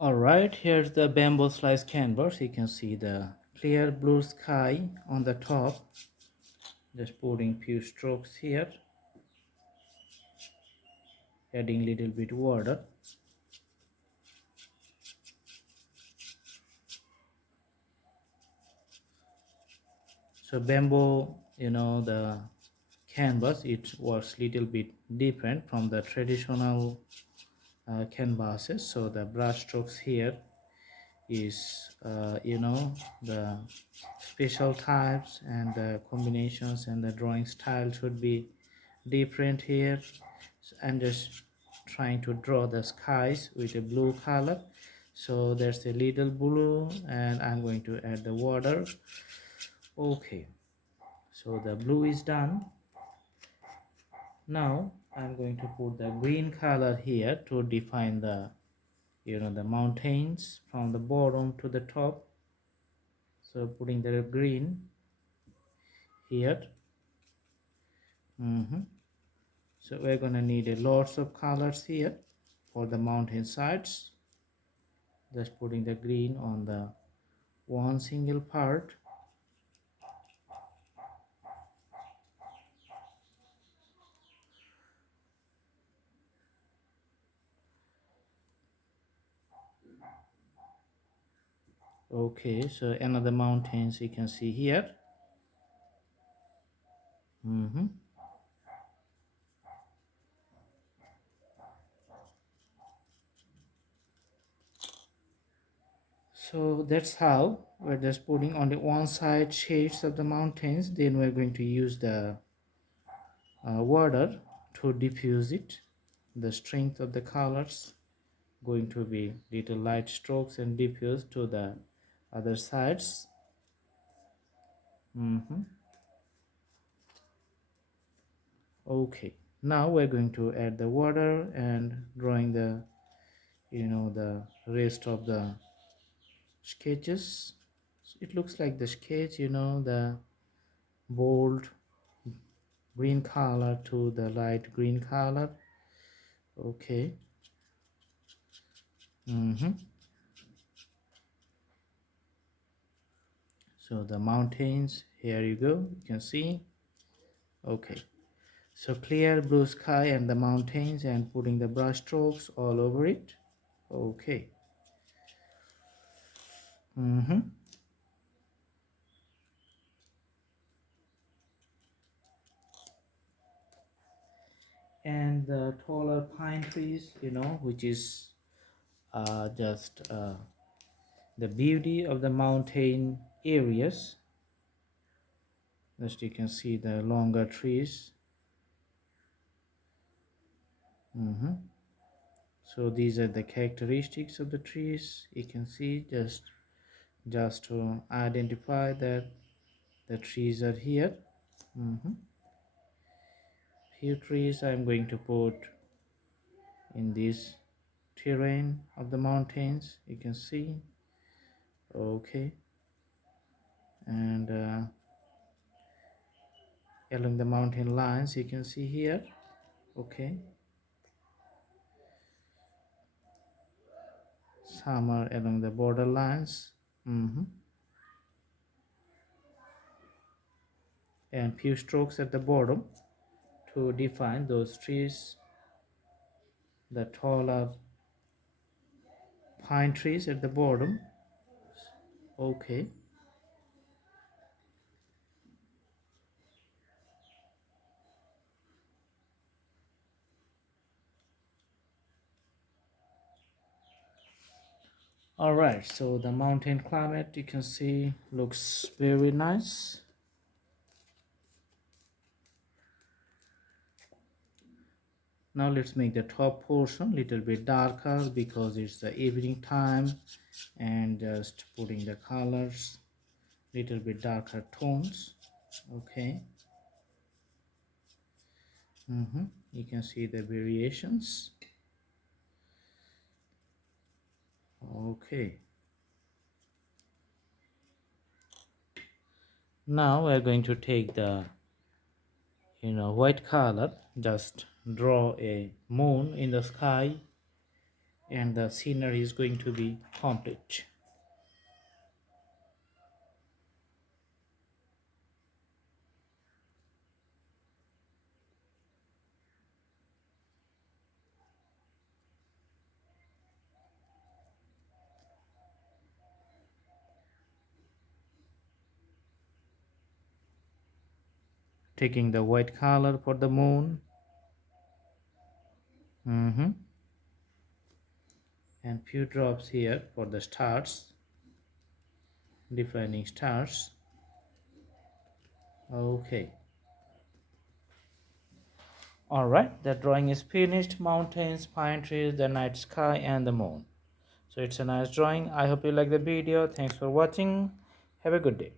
Alright, here's the bamboo slice canvas. You can see the clear blue sky on the top. Just putting few strokes here, adding little bit water. So bamboo, the canvas, it works little bit different from the traditional canvases. So the brush strokes here is the special types, and the combinations and the drawing style should be different here. So I'm just trying to draw the skies with a blue color. So there's a little blue, and I'm going to add the water. Okay, so the blue is done. Now I'm going to put the green color here to define the the mountains from the bottom to the top. So putting the green here. So we're gonna need a lots of colors here for the mountain sides. Just putting the green on the one single part. Okay, so another mountains you can see here. So that's how we're just putting on the one side shades of the mountains. Then we're going to use the water to diffuse it. The strength of the colors going to be little light strokes and diffuse to the other sides. Okay, now we're going to add the water and drawing the the rest of the sketches. So it looks like the sketch, the bold green color to the light green color. Okay. So the mountains, here you go, you can see. Okay, so clear blue sky and the mountains, and putting the brush strokes all over it. Okay. And the taller pine trees, which is just the beauty of the mountain areas. Just you can see the longer trees. So these are the characteristics of the trees. You can see just to identify that the trees are here. Few trees I'm going to put in this terrain of the mountains, you can see. Okay, and along the mountain lines you can see here. Okay, some are along the border lines. And few strokes at the bottom to define those trees, the taller pine trees at the bottom. Okay. All right, so the mountain climate you can see looks very nice. Now let's make the top portion little bit darker because it's the evening time, and just putting the colors little bit darker tones. Okay. You can see the variations. Okay. Now we're going to take the white color, just draw a moon in the sky. and the scenery is going to be complete. Taking the white color for the moon. And few drops here for the stars, defining stars. Okay, all right, the drawing is finished. Mountains, pine trees, the night sky, and the moon. So it's a nice drawing. I hope you like the video. Thanks for watching. Have a good day.